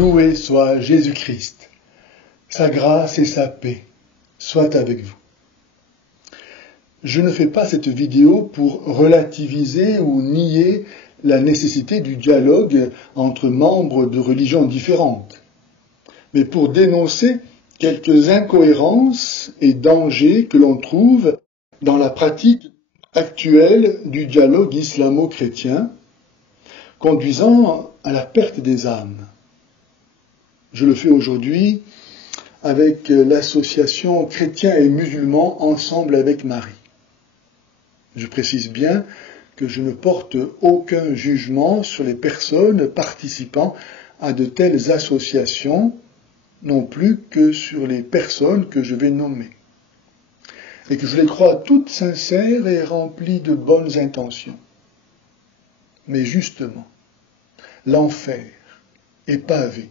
Loué soit Jésus-Christ. Sa grâce et sa paix soient avec vous. Je ne fais pas cette vidéo pour relativiser ou nier la nécessité du dialogue entre membres de religions différentes, mais pour dénoncer quelques incohérences et dangers que l'on trouve dans la pratique actuelle du dialogue islamo-chrétien, conduisant à la perte des âmes. Je le fais aujourd'hui avec l'association Chrétiens et Musulmans Ensemble avec Marie. Je précise bien que je ne porte aucun jugement sur les personnes participant à de telles associations, non plus que sur les personnes que je vais nommer, et que je les crois toutes sincères et remplies de bonnes intentions. Mais justement, l'enfer est pavé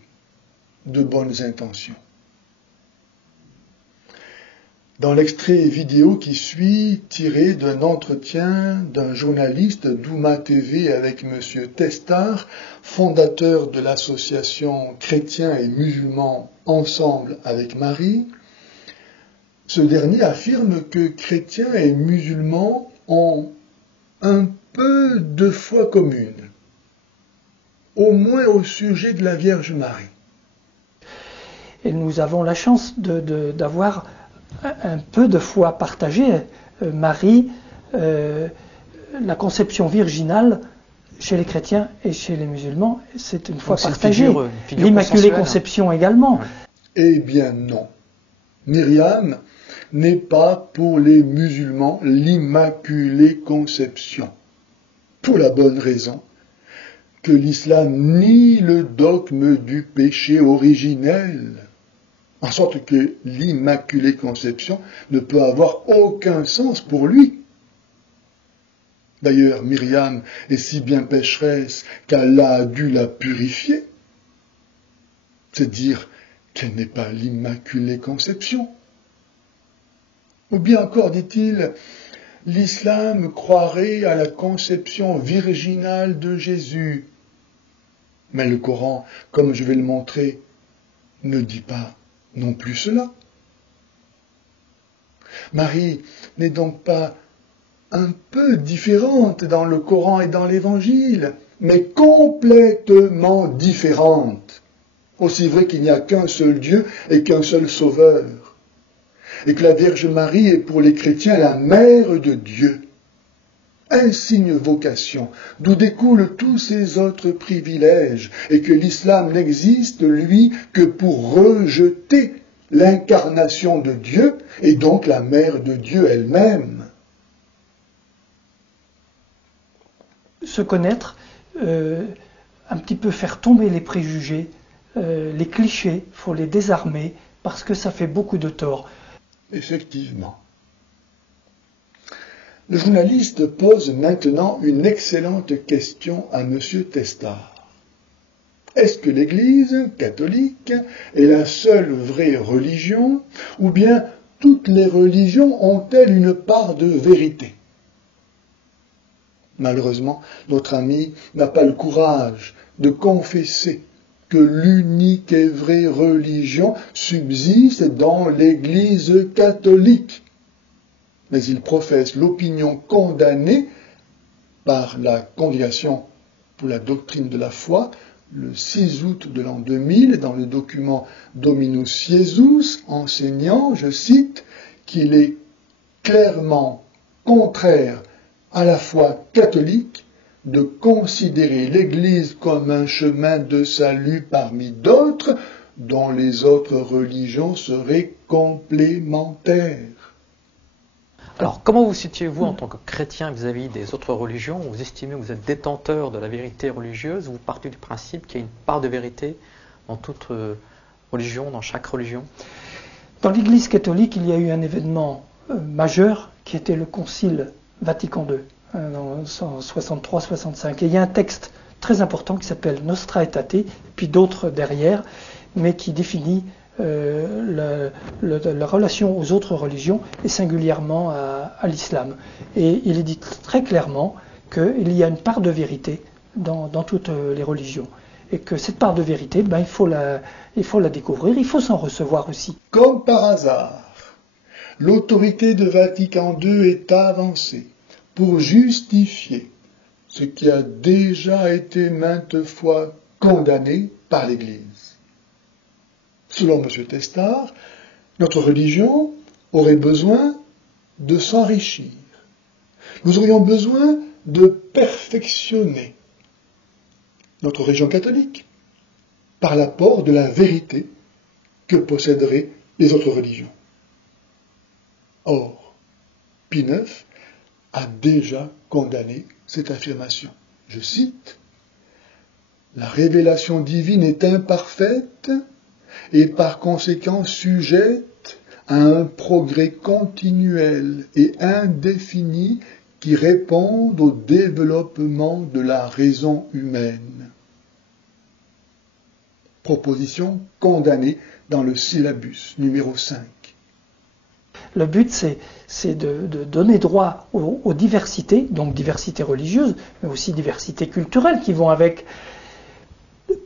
de bonnes intentions. Dans l'extrait vidéo qui suit, tiré d'un entretien d'un journaliste d'Oumma TV avec M. Testard, fondateur de l'association Chrétiens et Musulmans Ensemble avec Marie, ce dernier affirme que chrétiens et musulmans ont un peu de foi commune, au moins au sujet de la Vierge Marie. Et nous avons la chance d'avoir un peu de foi partagée. Marie, la conception virginale chez les chrétiens et chez les musulmans, c'est une foi partagée. L'Immaculée Conception également. Eh bien non. Myriam n'est pas pour les musulmans l'Immaculée Conception. Pour la bonne raison que l'islam nie le dogme du péché originel, en sorte que l'Immaculée Conception ne peut avoir aucun sens pour lui. D'ailleurs, Myriam est si bien pécheresse qu'Allah a dû la purifier. C'est dire qu'elle n'est pas l'Immaculée Conception. Ou bien encore, dit-il, l'islam croirait à la conception virginale de Jésus. Mais le Coran, comme je vais le montrer, ne dit pas non plus cela. Marie n'est donc pas un peu différente dans le Coran et dans l'Évangile, mais complètement différente. Aussi vrai qu'il n'y a qu'un seul Dieu et qu'un seul Sauveur, et que la Vierge Marie est pour les chrétiens la mère de Dieu. Insigne vocation, d'où découlent tous ces autres privilèges, et que l'islam n'existe, lui, que pour rejeter l'incarnation de Dieu, et donc la mère de Dieu elle-même. Se connaître, un petit peu faire tomber les préjugés, les clichés, il faut les désarmer, parce que ça fait beaucoup de tort. Effectivement. Le journaliste pose maintenant une excellente question à M. Testard. Est-ce que l'Église catholique est la seule vraie religion, ou bien toutes les religions ont-elles une part de vérité? Malheureusement, notre ami n'a pas le courage de confesser que l'unique et vraie religion subsiste dans l'Église catholique. Mais il professe l'opinion condamnée par la Congrégation pour la doctrine de la foi le 6 août de l'an 2000 dans le document Dominus Iesus, enseignant, je cite, qu'il est clairement contraire à la foi catholique de considérer l'Église comme un chemin de salut parmi d'autres dont les autres religions seraient complémentaires. Alors, comment vous situez-vous en tant que chrétien vis-à-vis des autres religions? Vous estimez que vous êtes détenteur de la vérité religieuse? Vous partez du principe qu'il y a une part de vérité dans toute religion, dans chaque religion? Dans l'Église catholique, il y a eu un événement majeur qui était le Concile Vatican II, en 63-65. Et il y a un texte très important qui s'appelle Nostra Aetate, puis d'autres derrière, mais qui définit la relation aux autres religions et singulièrement à l'islam. Et il est dit très clairement qu'il y a une part de vérité dans toutes les religions. Et que cette part de vérité, il faut la découvrir, il faut s'en recevoir aussi. Comme par hasard, l'autorité de Vatican II est avancée pour justifier ce qui a déjà été maintes fois condamné par l'Église. Selon M. Testard, notre religion aurait besoin de s'enrichir. Nous aurions besoin de perfectionner notre religion catholique par l'apport de la vérité que posséderaient les autres religions. Or, Pie IX a déjà condamné cette affirmation. Je cite, « La révélation divine est imparfaite et par conséquent sujette à un progrès continuel et indéfini qui répondent au développement de la raison humaine. » Proposition condamnée dans le syllabus numéro 5. Le but, c'est de donner droit aux diversités, donc diversité religieuse, mais aussi diversité culturelle qui vont avec,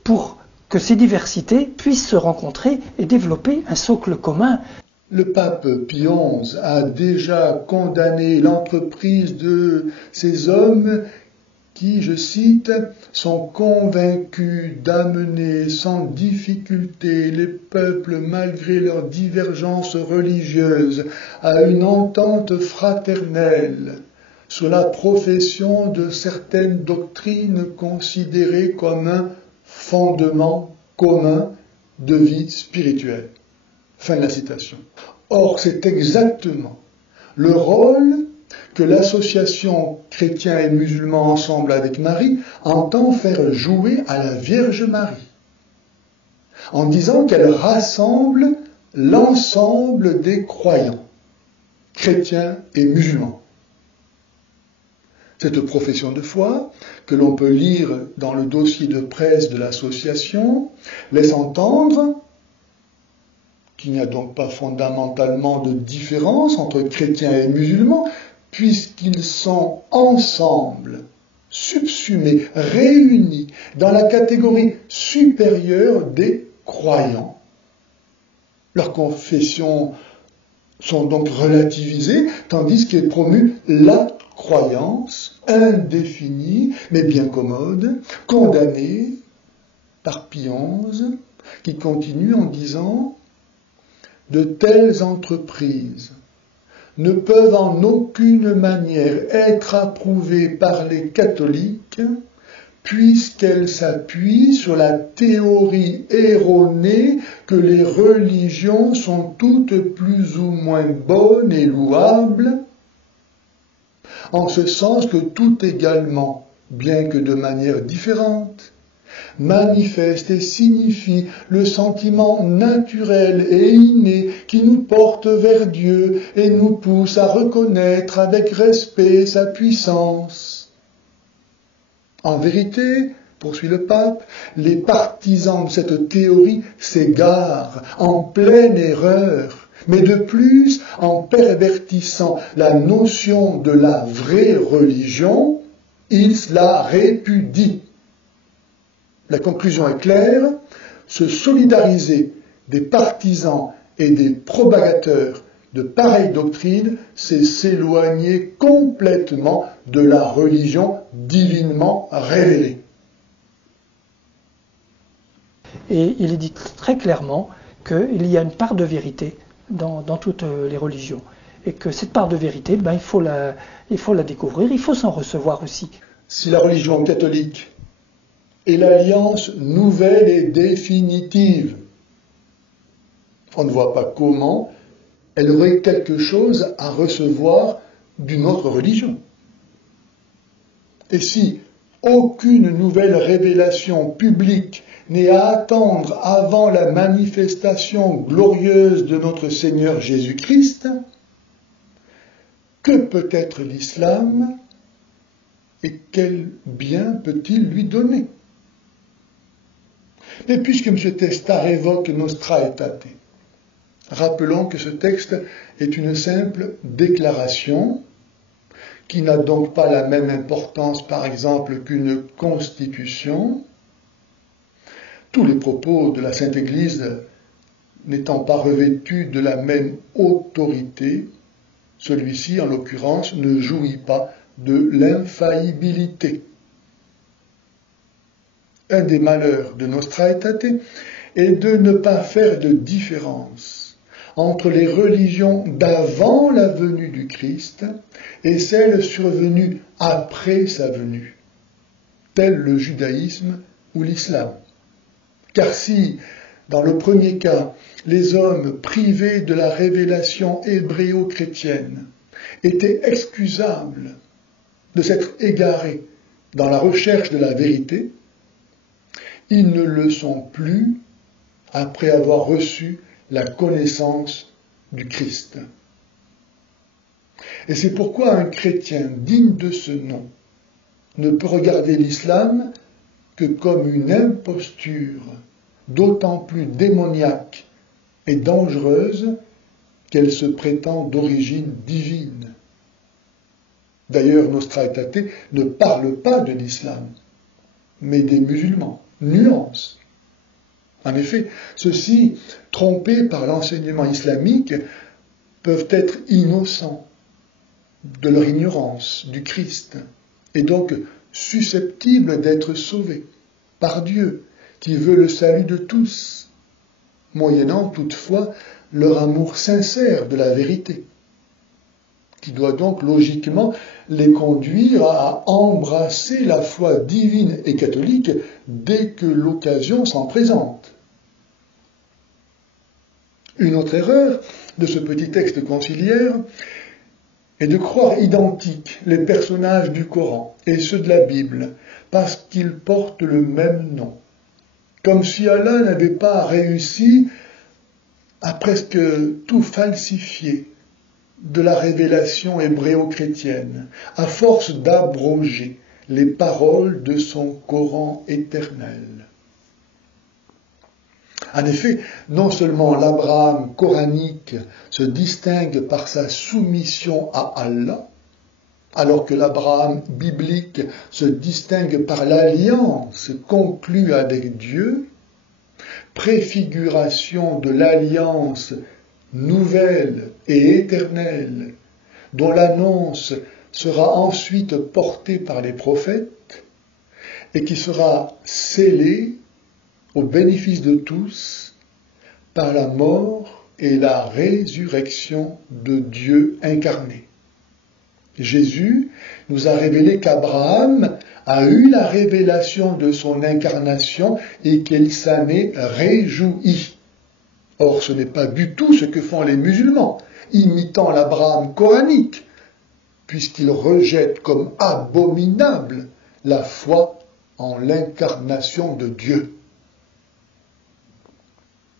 pour que ces diversités puissent se rencontrer et développer un socle commun. Le pape Pie XI a déjà condamné l'entreprise de ces hommes qui, je cite, sont convaincus d'amener sans difficulté les peuples, malgré leurs divergences religieuses, à une entente fraternelle sur la profession de certaines doctrines considérées comme un fondement commun de vie spirituelle. Fin de la citation. Or, c'est exactement le rôle que l'association Chrétiens et Musulmans Ensemble avec Marie entend faire jouer à la Vierge Marie, en disant qu'elle rassemble l'ensemble des croyants, chrétiens et musulmans. Cette profession de foi, que l'on peut lire dans le dossier de presse de l'association, laisse entendre qu'il n'y a donc pas fondamentalement de différence entre chrétiens et musulmans, puisqu'ils sont ensemble, subsumés, réunis dans la catégorie supérieure des croyants. Leurs confessions sont donc relativisées, tandis qu'est promue la croyance indéfinie, mais bien commode, condamnée par Pie XI, qui continue en disant « De telles entreprises ne peuvent en aucune manière être approuvées par les catholiques, puisqu'elles s'appuient sur la théorie erronée que les religions sont toutes plus ou moins bonnes et louables, en ce sens que tout également, bien que de manière différente, manifeste et signifie le sentiment naturel et inné qui nous porte vers Dieu et nous pousse à reconnaître avec respect sa puissance. En vérité, poursuit le pape, les partisans de cette théorie s'égarent en pleine erreur, mais de plus en pervertissant la notion de la vraie religion, ils la répudient. La conclusion est claire, se solidariser des partisans et des propagateurs de pareilles doctrines, c'est s'éloigner complètement de la religion divinement révélée. Et il est dit très clairement qu'il y a une part de vérité dans toutes les religions. Et que cette part de vérité, il faut la découvrir, il faut s'en recevoir aussi. Si la religion catholique et l'alliance nouvelle et définitive, on ne voit pas comment elle aurait quelque chose à recevoir d'une autre religion. Et si aucune nouvelle révélation publique n'est à attendre avant la manifestation glorieuse de notre Seigneur Jésus-Christ, que peut être l'islam et quel bien peut-il lui donner? Mais puisque M. Testard évoque Nostra Aetate, rappelons que ce texte est une simple déclaration qui n'a donc pas la même importance, par exemple, qu'une constitution, tous les propos de la Sainte Église n'étant pas revêtus de la même autorité, celui-ci, en l'occurrence, ne jouit pas de l'infaillibilité. Un des malheurs de Nostra Aetate est de ne pas faire de différence entre les religions d'avant la venue du Christ et celles survenues après sa venue, telles le judaïsme ou l'islam. Car si, dans le premier cas, les hommes privés de la révélation hébréo-chrétienne étaient excusables de s'être égarés dans la recherche de la vérité, ils ne le sont plus après avoir reçu la connaissance du Christ. Et c'est pourquoi un chrétien digne de ce nom ne peut regarder l'islam que comme une imposture d'autant plus démoniaque et dangereuse qu'elle se prétend d'origine divine. D'ailleurs, Nostra Aetate ne parle pas de l'islam, mais des musulmans. Nuance. En effet, ceux-ci, trompés par l'enseignement islamique, peuvent être innocents de leur ignorance du Christ, et donc susceptibles d'être sauvés par Dieu, qui veut le salut de tous, moyennant toutefois leur amour sincère de la vérité, qui doit donc logiquement les conduire à embrasser la foi divine et catholique dès que l'occasion s'en présente. Une autre erreur de ce petit texte conciliaire est de croire identiques les personnages du Coran et ceux de la Bible parce qu'ils portent le même nom, comme si Allah n'avait pas réussi à presque tout falsifier de la révélation hébréo-chrétienne, à force d'abroger les paroles de son Coran éternel. En effet, non seulement l'Abraham coranique se distingue par sa soumission à Allah, alors que l'Abraham biblique se distingue par l'alliance conclue avec Dieu, préfiguration de l'alliance nouvelle et éternelle, dont l'annonce sera ensuite portée par les prophètes et qui sera scellée au bénéfice de tous par la mort et la résurrection de Dieu incarné. Jésus nous a révélé qu'Abraham a eu la révélation de son incarnation et qu'il s'en est réjoui. Or, ce n'est pas du tout ce que font les musulmans, imitant l'Abraham coranique, puisqu'ils rejettent comme abominable la foi en l'incarnation de Dieu.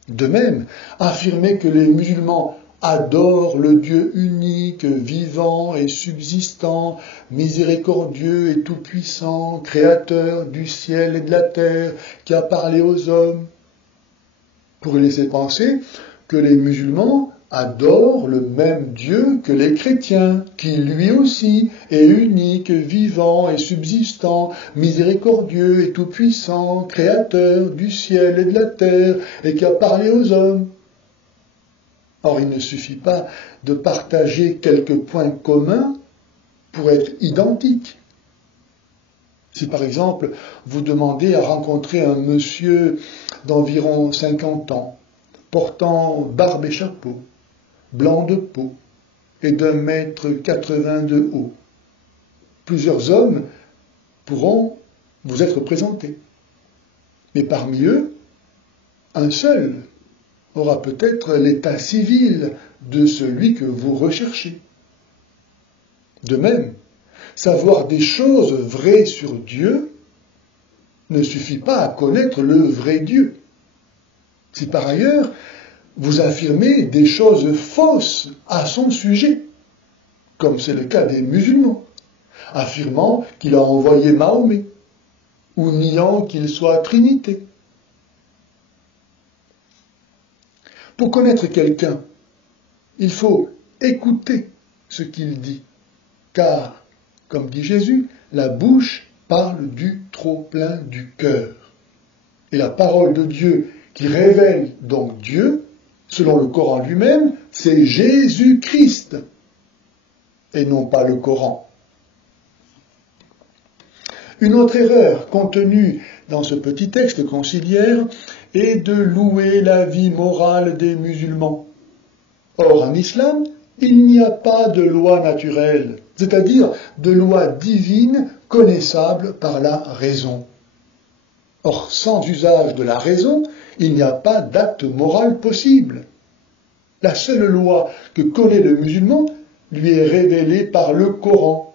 De même, affirmer que les musulmans adorent le Dieu unique, vivant et subsistant, miséricordieux et tout-puissant, créateur du ciel et de la terre, qui a parlé aux hommes, pour laisser penser que les musulmans adorent le même Dieu que les chrétiens, qui lui aussi est unique, vivant et subsistant, miséricordieux et tout-puissant, créateur du ciel et de la terre, et qui a parlé aux hommes. Or, il ne suffit pas de partager quelques points communs pour être identiques. Si par exemple, vous demandez à rencontrer un monsieur d'environ 50 ans, portant barbe et chapeau, blanc de peau et d'1,80 m de haut, plusieurs hommes pourront vous être présentés. Mais parmi eux, un seul aura peut-être l'état civil de celui que vous recherchez. De même, savoir des choses vraies sur Dieu ne suffit pas à connaître le vrai Dieu. Si par ailleurs, vous affirmez des choses fausses à son sujet, comme c'est le cas des musulmans, affirmant qu'il a envoyé Mahomet, ou niant qu'il soit Trinité. Pour connaître quelqu'un, il faut écouter ce qu'il dit, car, comme dit Jésus, la bouche parle du trop-plein du cœur. Et la parole de Dieu qui révèle donc Dieu, selon le Coran lui-même, c'est Jésus-Christ, et non pas le Coran. Une autre erreur contenue dans ce petit texte conciliaire est de louer la vie morale des musulmans. Or, en islam, il n'y a pas de loi naturelle, c'est-à-dire de loi divine connaissable par la raison. Or, sans usage de la raison, il n'y a pas d'acte moral possible. La seule loi que connaît le musulman lui est révélée par le Coran.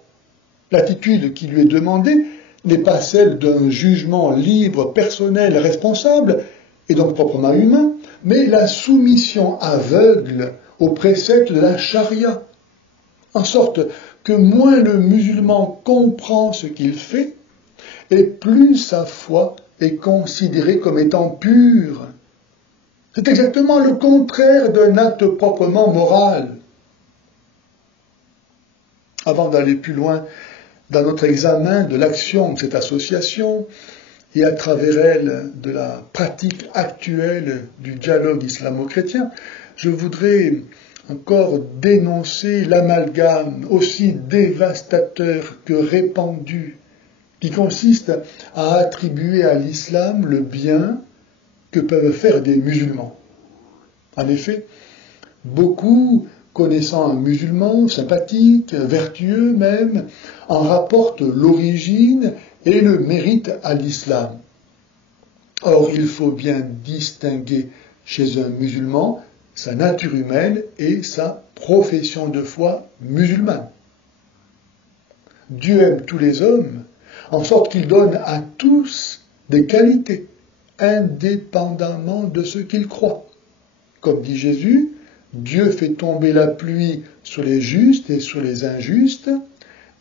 L'attitude qui lui est demandée n'est pas celle d'un jugement libre, personnel, responsable, et donc proprement humain, mais la soumission aveugle aux préceptes de la charia, en sorte que moins le musulman comprend ce qu'il fait, et plus sa foi est considérée comme étant pure. C'est exactement le contraire d'un acte proprement moral. Avant d'aller plus loin dans notre examen de l'action de cette association et à travers elle de la pratique actuelle du dialogue islamo-chrétien, je voudrais encore dénoncer l'amalgame aussi dévastateur que répandu qui consiste à attribuer à l'islam le bien que peuvent faire des musulmans. En effet, beaucoup, connaissant un musulman sympathique, vertueux même, en rapportent l'origine et le mérite à l'islam. Or, il faut bien distinguer chez un musulman sa nature humaine et sa profession de foi musulmane. Dieu aime tous les hommes, en sorte qu'il donne à tous des qualités, indépendamment de ce qu'ils croient. Comme dit Jésus, Dieu fait tomber la pluie sur les justes et sur les injustes,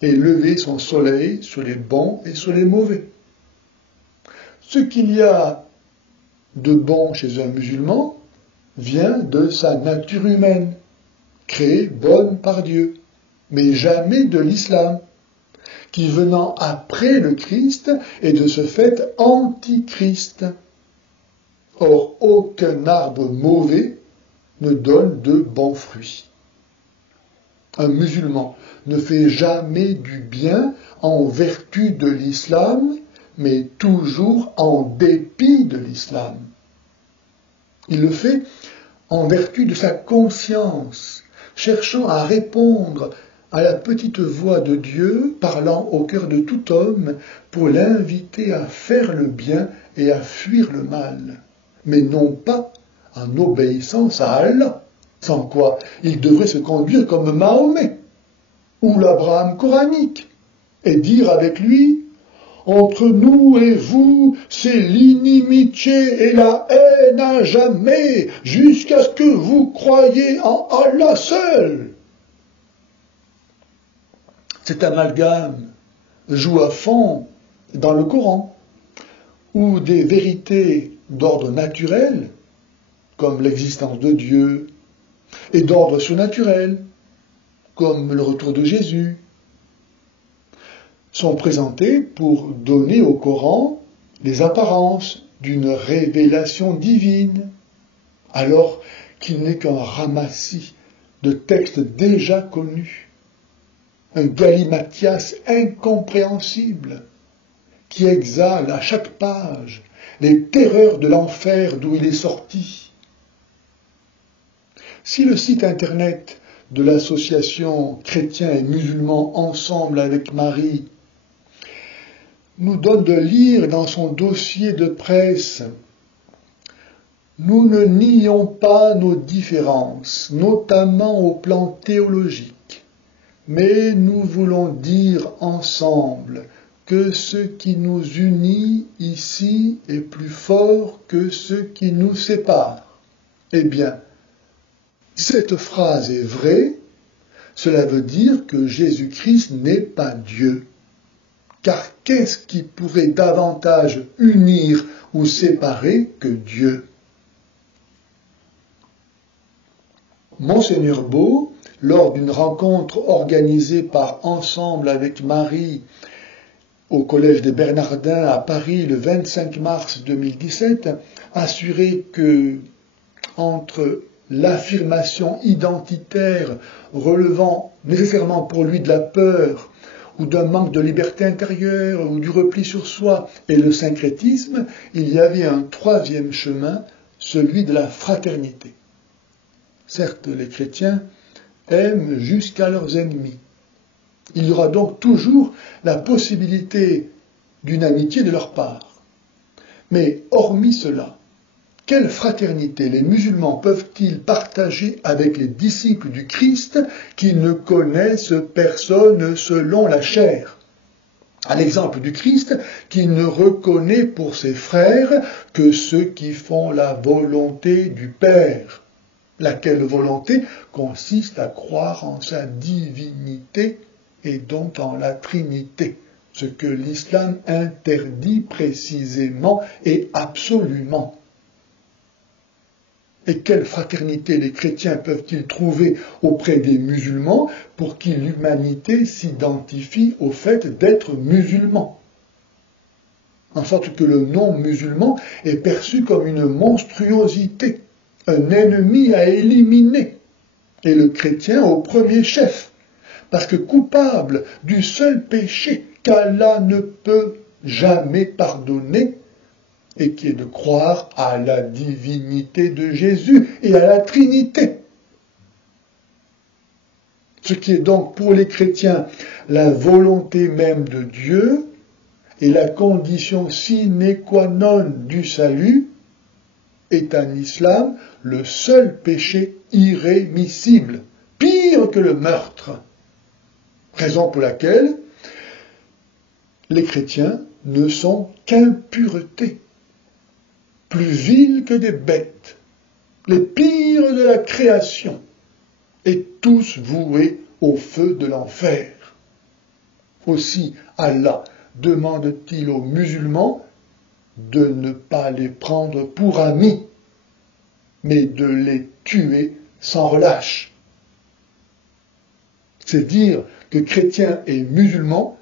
et lever son soleil sur les bons et sur les mauvais. Ce qu'il y a de bon chez un musulman vient de sa nature humaine, créée bonne par Dieu, mais jamais de l'islam, qui venant après le Christ est de ce fait antichrist. Or, aucun arbre mauvais ne donne de bons fruits. Un musulman ne fait jamais du bien en vertu de l'islam, mais toujours en dépit de l'islam. Il le fait en vertu de sa conscience, cherchant à répondre à la petite voix de Dieu parlant au cœur de tout homme pour l'inviter à faire le bien et à fuir le mal, mais non pas en obéissance à Allah, sans quoi il devrait se conduire comme Mahomet ou l'Abraham coranique et dire avec lui « Entre nous et vous, c'est l'inimitié et la haine à jamais, jusqu'à ce que vous croyiez en Allah seul. » Cet amalgame joue à fond dans le Coran, où des vérités d'ordre naturel, comme l'existence de Dieu, et d'ordre surnaturel, comme le retour de Jésus, sont présentées pour donner au Coran les apparences d'une révélation divine, alors qu'il n'est qu'un ramassis de textes déjà connus. Un galimatias incompréhensible qui exhale à chaque page les terreurs de l'enfer d'où il est sorti. Si le site internet de l'association Chrétiens et Musulmans Ensemble avec Marie nous donne de lire dans son dossier de presse « Nous ne nions pas nos différences, notamment au plan théologique. Mais nous voulons dire ensemble que ce qui nous unit ici est plus fort que ce qui nous sépare. » Eh bien, cette phrase est vraie, cela veut dire que Jésus-Christ n'est pas Dieu. Car qu'est-ce qui pourrait davantage unir ou séparer que Dieu? Monseigneur Beau, lors d'une rencontre organisée par Ensemble avec Marie, au Collège des Bernardins à Paris le 25 mars 2017, assurait que entre l'affirmation identitaire relevant nécessairement pour lui de la peur ou d'un manque de liberté intérieure ou du repli sur soi et le syncrétisme, il y avait un troisième chemin, celui de la fraternité. Certes, les chrétiens aiment jusqu'à leurs ennemis. Il y aura donc toujours la possibilité d'une amitié de leur part. Mais hormis cela, quelle fraternité les musulmans peuvent-ils partager avec les disciples du Christ qui ne connaissent personne selon la chair? À l'exemple du Christ qui ne reconnaît pour ses frères que ceux qui font la volonté du Père, laquelle volonté consiste à croire en sa divinité et donc en la Trinité, ce que l'islam interdit précisément et absolument. Et quelle fraternité les chrétiens peuvent-ils trouver auprès des musulmans pour qui l'humanité s'identifie au fait d'être musulman? En sorte que le non-musulman est perçu comme une monstruosité, un ennemi à éliminer, et le chrétien au premier chef, parce que coupable du seul péché qu'Allah ne peut jamais pardonner, et qui est de croire à la divinité de Jésus et à la Trinité. Ce qui est donc pour les chrétiens la volonté même de Dieu et la condition sine qua non du salut, est en islam le seul péché irrémissible, pire que le meurtre. Raison pour laquelle les chrétiens ne sont qu'impureté, plus viles que des bêtes, les pires de la création, et tous voués au feu de l'enfer. Aussi, Allah demande-t-il aux musulmans de ne pas les prendre pour amis, mais de les tuer sans relâche. C'est dire que chrétiens et musulmans,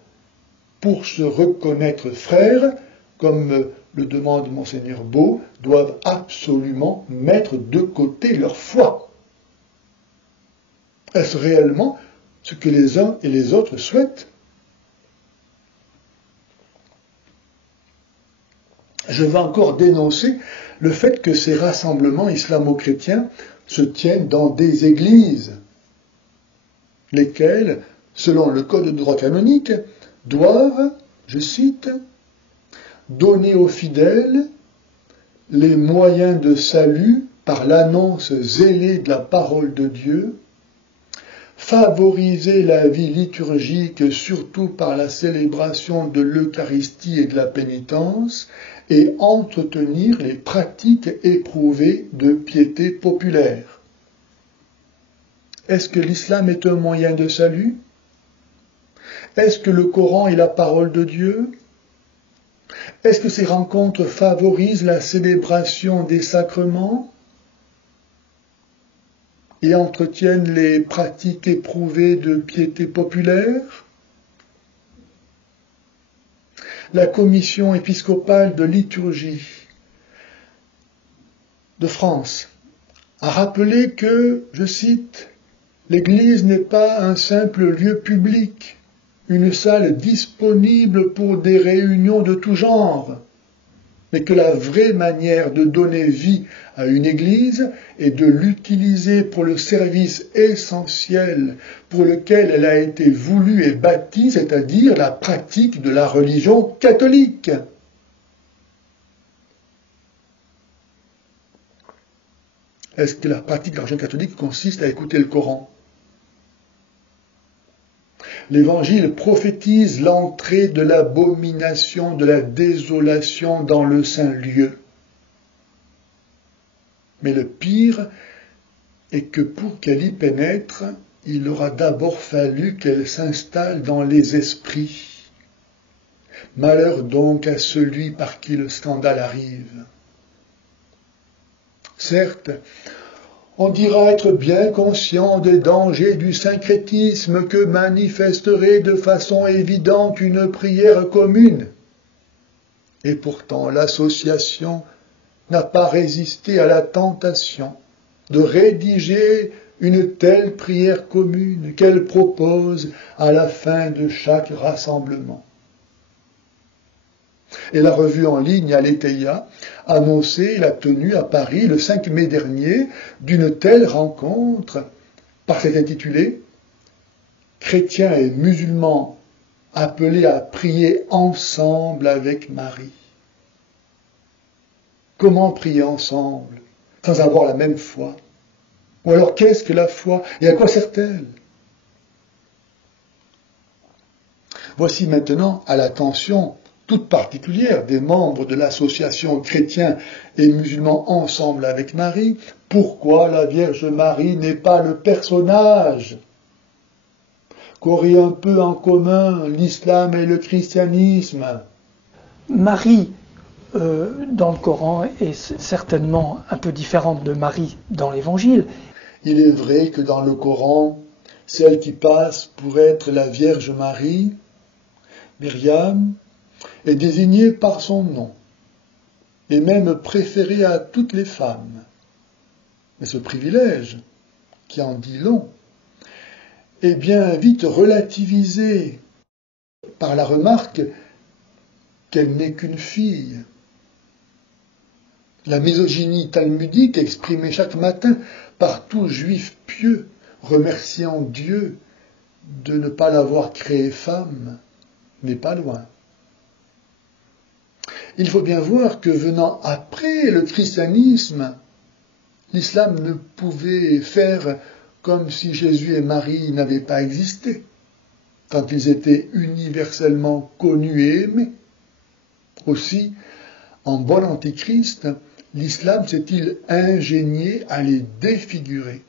pour se reconnaître frères, comme le demande Monseigneur Beau, doivent absolument mettre de côté leur foi. Est-ce réellement ce que les uns et les autres souhaitent? Je vais encore dénoncer le fait que ces rassemblements islamo-chrétiens se tiennent dans des églises, lesquelles, selon le code de droit canonique, doivent, je cite, donner aux fidèles les moyens de salut par l'annonce zélée de la parole de Dieu, favoriser la vie liturgique surtout par la célébration de l'Eucharistie et de la pénitence, et entretenir les pratiques éprouvées de piété populaire. Est-ce que l'islam est un moyen de salut? Est-ce que le Coran est la parole de Dieu? Est-ce que ces rencontres favorisent la célébration des sacrements et entretiennent les pratiques éprouvées de piété populaire? La commission épiscopale de liturgie de France a rappelé que, je cite, « l'Église n'est pas un simple lieu public, une salle disponible pour des réunions de tout genre, mais que la vraie manière de donner vie à une Église est de l'utiliser pour le service essentiel pour lequel elle a été voulue et bâtie, c'est-à-dire la pratique de la religion catholique. » Est-ce que la pratique de la religion catholique consiste à écouter le Coran? L'Évangile prophétise l'entrée de l'abomination, de la désolation dans le saint lieu. Mais le pire est que pour qu'elle y pénètre, il aura d'abord fallu qu'elle s'installe dans les esprits. Malheur donc à celui par qui le scandale arrive. Certes, On dira être bien conscient des dangers du syncrétisme que manifesterait de façon évidente une prière commune. Et pourtant, l'association n'a pas résisté à la tentation de rédiger une telle prière commune qu'elle propose à la fin de chaque rassemblement. Et la revue en ligne Aletheia annonçait la tenue à Paris le 5 mai dernier d'une telle rencontre par cet intitulé « Chrétiens et musulmans appelés à prier ensemble avec Marie ». Comment prier ensemble sans avoir la même foi? Ou alors qu'est-ce que la foi et à quoi sert-elle? Voici maintenant à l'attention toute particulière des membres de l'association Chrétiens et musulmans ensemble avec Marie, pourquoi la Vierge Marie n'est pas le personnage qu'auraient un peu en commun l'islam et le christianisme. Marie, dans le Coran, est certainement un peu différente de Marie dans l'Évangile. Il est vrai que dans le Coran, celle qui passe pour être la Vierge Marie, Myriam, est désignée par son nom, et même préférée à toutes les femmes. Mais ce privilège, qui en dit long, est bien vite relativisé par la remarque qu'elle n'est qu'une fille. La misogynie talmudique exprimée chaque matin par tout juif pieux, remerciant Dieu de ne pas l'avoir créée femme, n'est pas loin. Il faut bien voir que venant après le christianisme, l'islam ne pouvait faire comme si Jésus et Marie n'avaient pas existé, tant ils étaient universellement connus et aimés. Aussi, en bon antichrist, l'islam s'est-il ingénié à les défigurer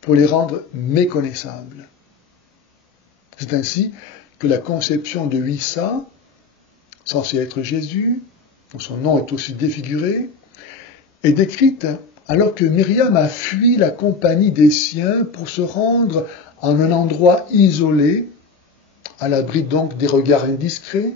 pour les rendre méconnaissables. C'est ainsi que la conception de Issa, censé être Jésus, dont son nom est aussi défiguré, est décrite alors que Myriam a fui la compagnie des siens pour se rendre en un endroit isolé, à l'abri donc des regards indiscrets,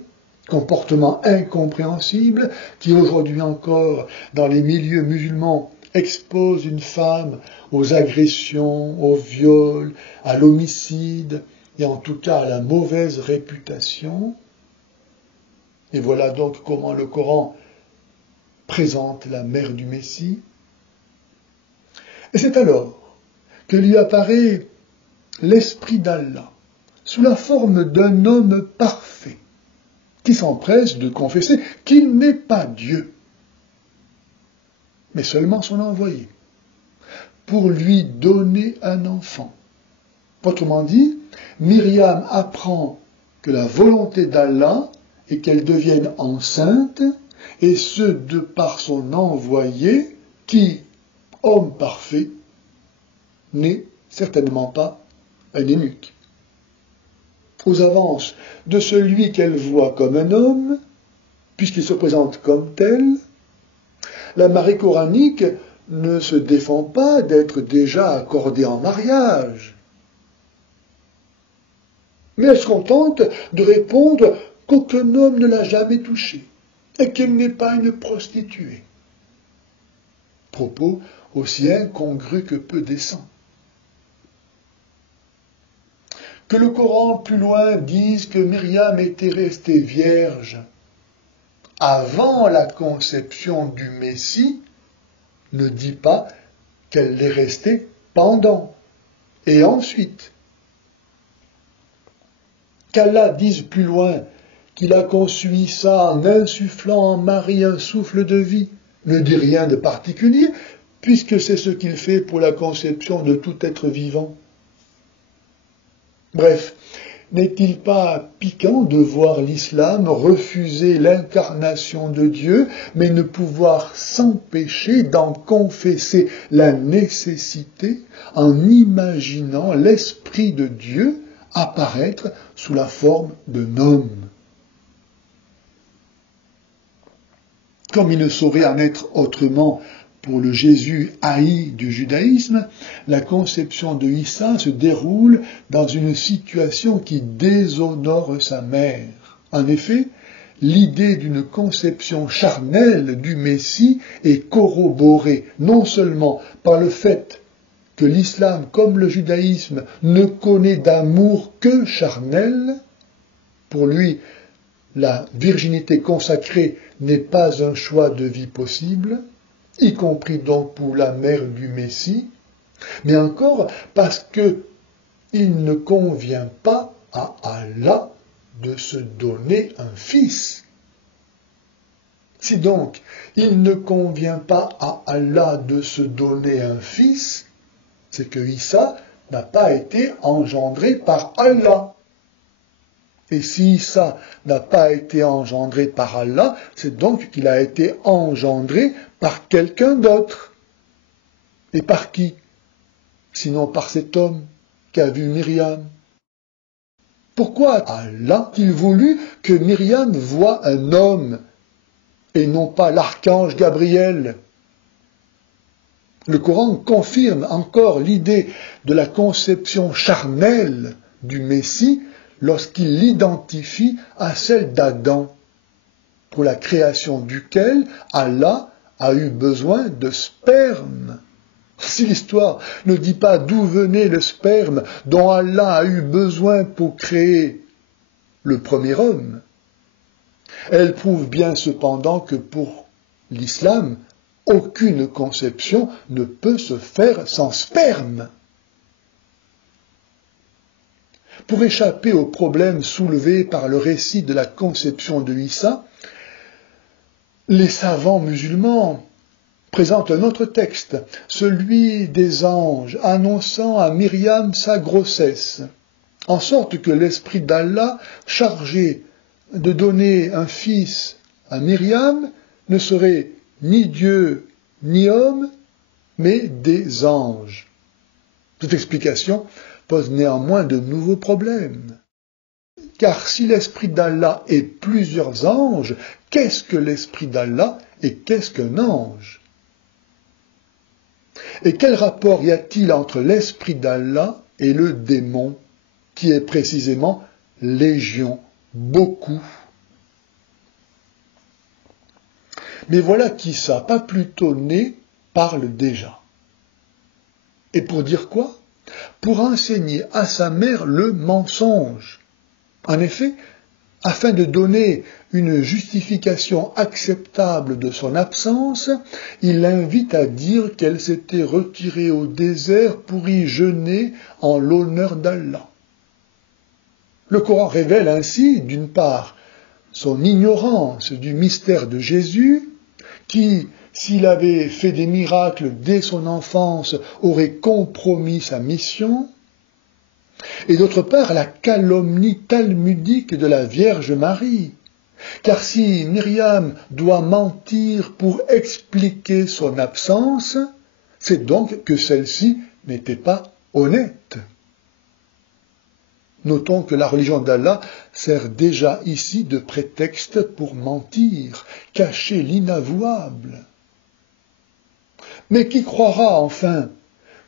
comportements incompréhensibles qui aujourd'hui encore, dans les milieux musulmans, exposent une femme aux agressions, au viol, à l'homicide, et en tout cas à la mauvaise réputation. Et voilà donc comment le Coran présente la mère du Messie. Et c'est alors que lui apparaît l'Esprit d'Allah, sous la forme d'un homme parfait, qui s'empresse de confesser qu'il n'est pas Dieu, mais seulement son envoyé, pour lui donner un enfant. Autrement dit, Myriam apprend que la volonté d'Allah est qu'elle devienne enceinte, et ce de par son envoyé, qui, homme parfait, n'est certainement pas un eunuque. Aux avances de celui qu'elle voit comme un homme, puisqu'il se présente comme tel, la Marie coranique ne se défend pas d'être déjà accordée en mariage. Mais elle se contente de répondre qu'aucun homme ne l'a jamais touchée et qu'elle n'est pas une prostituée. Propos aussi incongrus que peu décents. Que le Coran, plus loin, dise que Myriam était restée vierge avant la conception du Messie, ne dit pas qu'elle l'est restée pendant et ensuite. Qu'Allah dise plus loin qu'il a conçu Issa en insufflant en Marie un souffle de vie, ne dit rien de particulier, puisque c'est ce qu'il fait pour la conception de tout être vivant. Bref, n'est-il pas piquant de voir l'islam refuser l'incarnation de Dieu, mais ne pouvoir s'empêcher d'en confesser la nécessité en imaginant l'Esprit de Dieu apparaître sous la forme d'un homme? Comme il ne saurait en être autrement pour le Jésus haï du judaïsme, la conception de Issa se déroule dans une situation qui déshonore sa mère. En effet, l'idée d'une conception charnelle du Messie est corroborée non seulement par le fait que l'islam, comme le judaïsme, ne connaît d'amour que charnel. Pour lui, la virginité consacrée n'est pas un choix de vie possible, y compris donc pour la mère du Messie, mais encore parce qu'il ne convient pas à Allah de se donner un fils. Si donc il ne convient pas à Allah de se donner un fils, c'est que Issa n'a pas été engendré par Allah. Et si Issa n'a pas été engendré par Allah, c'est donc qu'il a été engendré par quelqu'un d'autre. Et par qui? Sinon par cet homme qu'a vu Myriam. Pourquoi Allah a-t-il voulu que Myriam voie un homme et non pas l'archange Gabriel? Le Coran confirme encore l'idée de la conception charnelle du Messie lorsqu'il l'identifie à celle d'Adam, pour la création duquel Allah a eu besoin de sperme. Si l'histoire ne dit pas d'où venait le sperme dont Allah a eu besoin pour créer le premier homme, elle prouve bien cependant que pour l'islam, aucune conception ne peut se faire sans sperme. Pour échapper aux problèmes soulevés par le récit de la conception de Issa, les savants musulmans présentent un autre texte, celui des anges annonçant à Myriam sa grossesse, en sorte que l'esprit d'Allah, chargé de donner un fils à Myriam, ne serait ni Dieu ni homme, mais des anges. Cette explication pose néanmoins de nouveaux problèmes. Car si l'esprit d'Allah est plusieurs anges, qu'est-ce que l'esprit d'Allah et qu'est-ce qu'un ange? Et quel rapport y a-t-il entre l'esprit d'Allah et le démon, qui est précisément légion, beaucoup? Mais voilà qu'Issa, pas plus tôt né, parle déjà. Et pour dire quoi? Pour enseigner à sa mère le mensonge. En effet, afin de donner une justification acceptable de son absence, il l'invite à dire qu'elle s'était retirée au désert pour y jeûner en l'honneur d'Allah. Le Coran révèle ainsi, d'une part, son ignorance du mystère de Jésus, qui, s'il avait fait des miracles dès son enfance, aurait compromis sa mission, et d'autre part la calomnie talmudique de la Vierge Marie. Car si Myriam doit mentir pour expliquer son absence, c'est donc que celle-ci n'était pas honnête. Notons que la religion d'Allah sert déjà ici de prétexte pour mentir, cacher l'inavouable. Mais qui croira enfin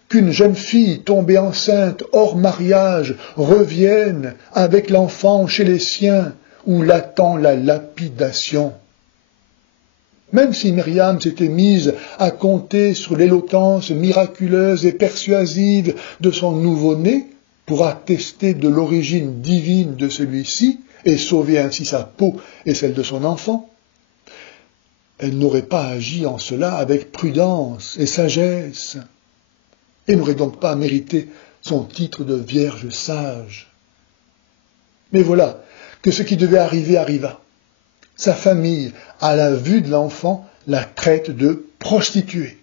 qu'une jeune fille tombée enceinte hors mariage revienne avec l'enfant chez les siens où l'attend la lapidation? Même si Myriam s'était mise à compter sur l'éloquence miraculeuse et persuasive de son nouveau-né pour attester de l'origine divine de celui-ci et sauver ainsi sa peau et celle de son enfant, elle n'aurait pas agi en cela avec prudence et sagesse, et n'aurait donc pas mérité son titre de vierge sage. Mais voilà que ce qui devait arriver arriva. Sa famille, à la vue de l'enfant, la traite de prostituée.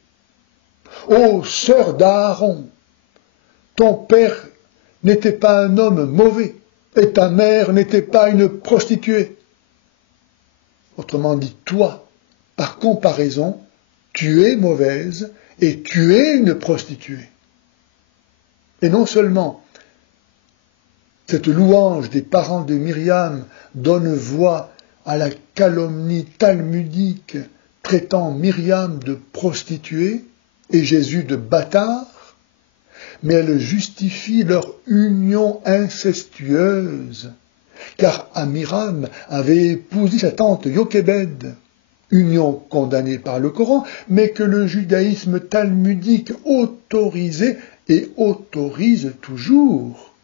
« Ô sœur d'Aaron, ton père n'était pas un homme mauvais, et ta mère n'était pas une prostituée. » Autrement dit, toi, par comparaison, tu es mauvaise et tu es une prostituée. Et non seulement cette louange des parents de Myriam donne voix à la calomnie talmudique traitant Myriam de prostituée et Jésus de bâtard, mais elle justifie leur union incestueuse, car Amiram avait épousé sa tante Jochébed, union condamnée par le Coran, mais que le judaïsme talmudique autorisait et autorise toujours,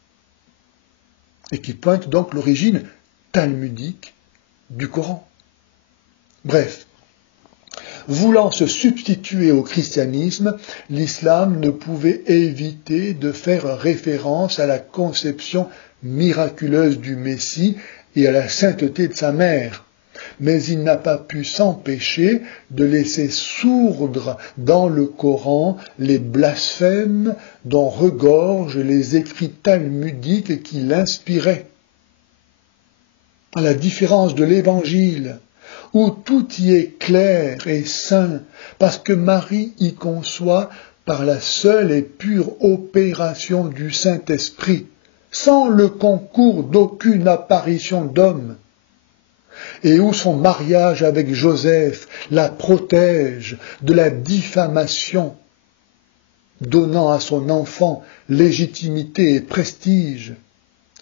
et qui pointe donc l'origine talmudique du Coran. Bref, voulant se substituer au christianisme, l'islam ne pouvait éviter de faire référence à la conception miraculeuse du Messie et à la sainteté de sa mère. Mais il n'a pas pu s'empêcher de laisser sourdre dans le Coran les blasphèmes dont regorgent les écrits talmudiques qui l'inspiraient. À la différence de l'Évangile, où tout y est clair et saint, parce que Marie y conçoit par la seule et pure opération du Saint-Esprit, sans le concours d'aucune apparition d'homme, et où son mariage avec Joseph la protège de la diffamation, donnant à son enfant légitimité et prestige.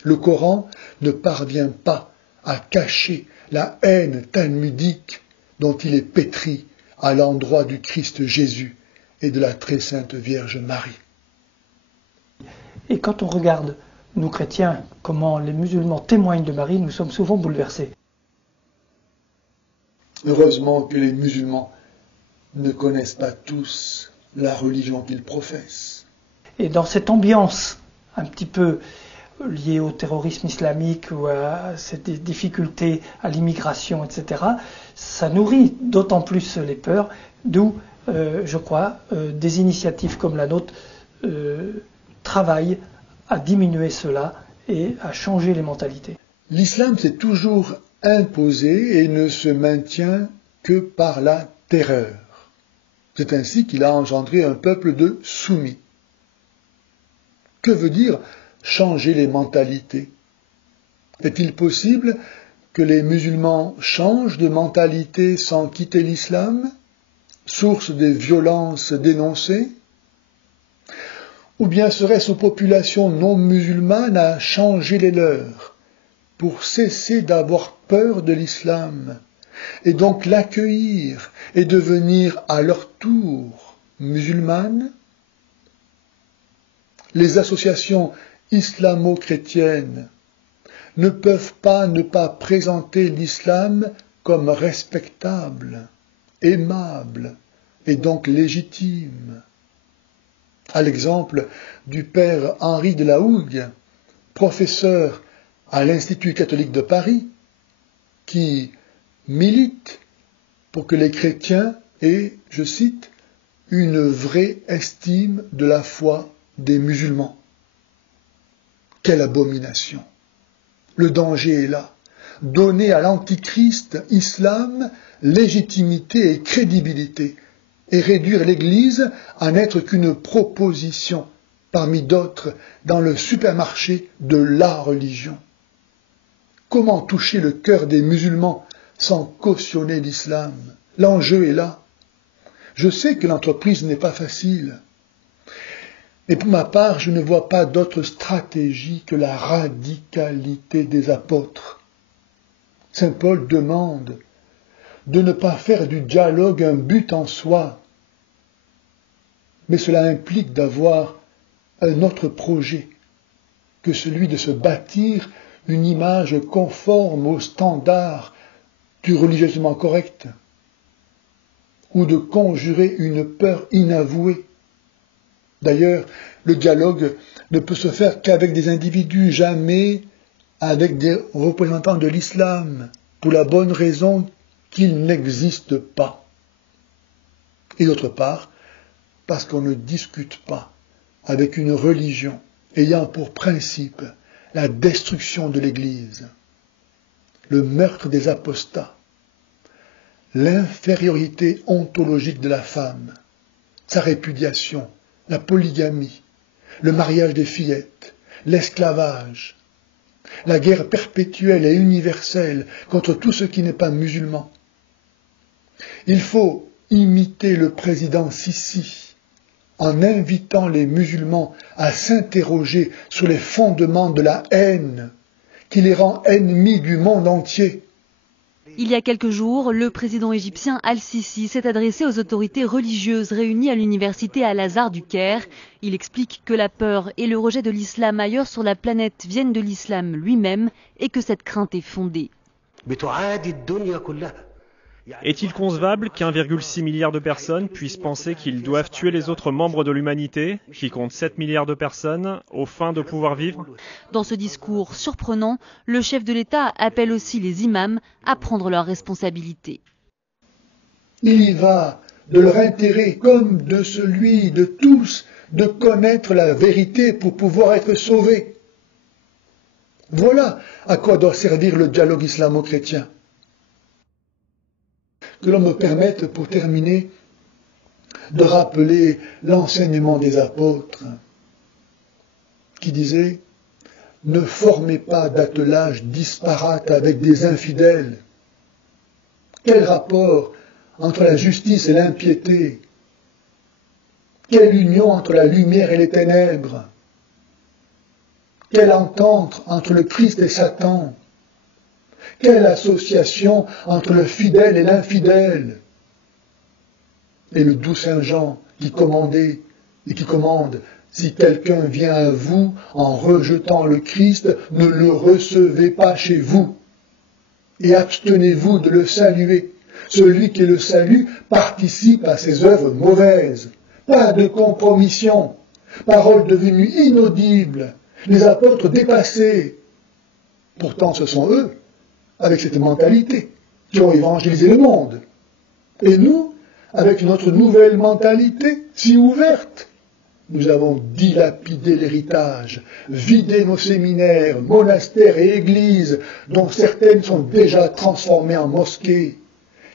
Le Coran ne parvient pas à cacher la haine talmudique dont il est pétri à l'endroit du Christ Jésus et de la très sainte Vierge Marie. Et quand on regarde, nous chrétiens, comment les musulmans témoignent de Marie, nous sommes souvent bouleversés. Heureusement que les musulmans ne connaissent pas tous la religion qu'ils professent. Et dans cette ambiance un petit peu liée au terrorisme islamique ou à cette difficulté à l'immigration, etc., ça nourrit d'autant plus les peurs, d'où, je crois, des initiatives comme la nôtre travaillent à diminuer cela et à changer les mentalités. L'islam s'est toujours imposé et ne se maintient que par la terreur. C'est ainsi qu'il a engendré un peuple de soumis. Que veut dire changer les mentalités? Est-il possible que les musulmans changent de mentalité sans quitter l'islam, source des violences dénoncées? Ou bien serait-ce aux populations non musulmanes à changer les leurs, pour cesser d'avoir peur de l'islam, et donc l'accueillir et devenir à leur tour musulmanes? Les associations islamo-chrétiennes ne peuvent pas ne pas présenter l'islam comme respectable, aimable et donc légitime. À l'exemple du père Henri de la Hougue, professeur à l'Institut catholique de Paris, qui milite pour que les chrétiens aient, je cite, une vraie estime de la foi des musulmans. Quelle abomination! Le danger est là. Donner à l'antichrist islam légitimité et crédibilité, et réduire l'Église à n'être qu'une proposition parmi d'autres dans le supermarché de la religion. Comment toucher le cœur des musulmans sans cautionner l'islam? L'enjeu est là. Je sais que l'entreprise n'est pas facile. Mais pour ma part, je ne vois pas d'autre stratégie que la radicalité des apôtres. Saint Paul demande de ne pas faire du dialogue un but en soi, mais cela implique d'avoir un autre projet que celui de se bâtir une image conforme aux standards du religieusement correct, ou de conjurer une peur inavouée. D'ailleurs, le dialogue ne peut se faire qu'avec des individus, jamais avec des représentants de l'islam, pour la bonne raison qu'ils n'existent pas. Et d'autre part, parce qu'on ne discute pas avec une religion ayant pour principe la destruction de l'Église, le meurtre des apostats, l'infériorité ontologique de la femme, sa répudiation, la polygamie, le mariage des fillettes, l'esclavage, la guerre perpétuelle et universelle contre tout ce qui n'est pas musulman. Il faut imiter le président Sisi en invitant les musulmans à s'interroger sur les fondements de la haine qui les rend ennemis du monde entier. Il y a quelques jours, le président égyptien Al-Sisi s'est adressé aux autorités religieuses réunies à l'université Al-Azhar du Caire. Il explique que la peur et le rejet de l'islam ailleurs sur la planète viennent de l'islam lui-même et que cette crainte est fondée. Est-il concevable qu'1,6 milliard de personnes puissent penser qu'ils doivent tuer les autres membres de l'humanité, qui compte 7 milliards de personnes, aux fins de pouvoir vivre? Dans ce discours surprenant, le chef de l'État appelle aussi les imams à prendre leurs responsabilités. Il y va de leur intérêt comme de celui de tous de connaître la vérité pour pouvoir être sauvés. Voilà à quoi doit servir le dialogue islamo-chrétien. Que l'on me permette, pour terminer, de rappeler l'enseignement des apôtres qui disait « Ne formez pas d'attelage disparate avec des infidèles. » Quel rapport entre la justice et l'impiété? Quelle union entre la lumière et les ténèbres? Quelle entente entre le Christ et Satan? Quelle association entre le fidèle et l'infidèle? Et le doux Saint Jean qui commandait et qui commande, si quelqu'un vient à vous en rejetant le Christ, ne le recevez pas chez vous et abstenez-vous de le saluer. Celui qui le salue participe à ses œuvres mauvaises. Pas de compromission. Paroles devenues inaudibles. Les apôtres dépassés. Pourtant, ce sont eux, avec cette mentalité, qui ont évangélisé le monde. Et nous, avec notre nouvelle mentalité, si ouverte, nous avons dilapidé l'héritage, vidé nos séminaires, monastères et églises, dont certaines sont déjà transformées en mosquées,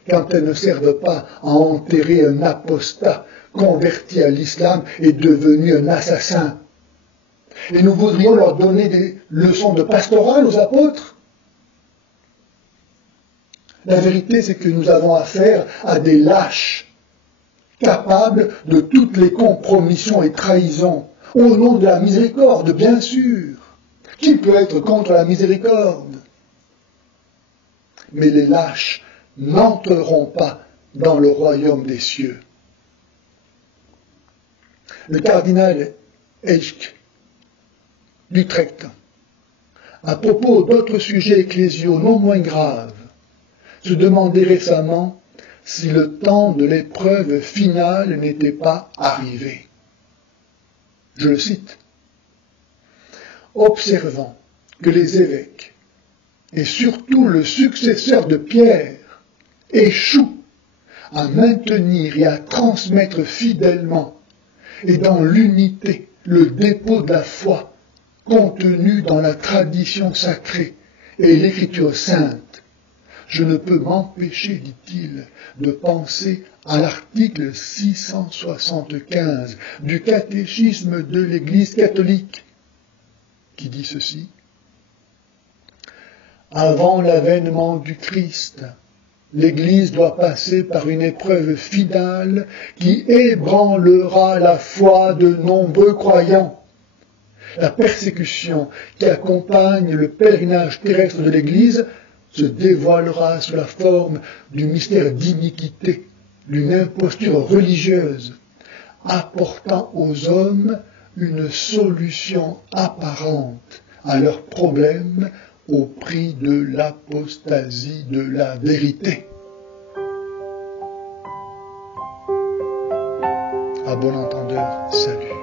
quand elles ne servent pas à enterrer un apostat converti à l'islam et devenu un assassin. Et nous voudrions leur donner des leçons de pastoral aux apôtres. La vérité, c'est que nous avons affaire à des lâches, capables de toutes les compromissions et trahisons, au nom de la miséricorde, bien sûr. Qui peut être contre la miséricorde? Mais les lâches n'entreront pas dans le royaume des cieux. Le cardinal Eijck d'Utrecht, à propos d'autres sujets ecclésiaux non moins graves, se demandait récemment si le temps de l'épreuve finale n'était pas arrivé. Je le cite. Observant que les évêques, et surtout le successeur de Pierre, échouent à maintenir et à transmettre fidèlement et dans l'unité le dépôt de la foi contenu dans la tradition sacrée et l'écriture sainte, je ne peux m'empêcher, dit-il, de penser à l'article 675 du catéchisme de l'Église catholique, qui dit ceci. Avant l'avènement du Christ, l'Église doit passer par une épreuve finale qui ébranlera la foi de nombreux croyants. La persécution qui accompagne le pèlerinage terrestre de l'Église se dévoilera sous la forme du mystère d'iniquité, d'une imposture religieuse, apportant aux hommes une solution apparente à leurs problèmes au prix de l'apostasie de la vérité. À bon entendeur, salut.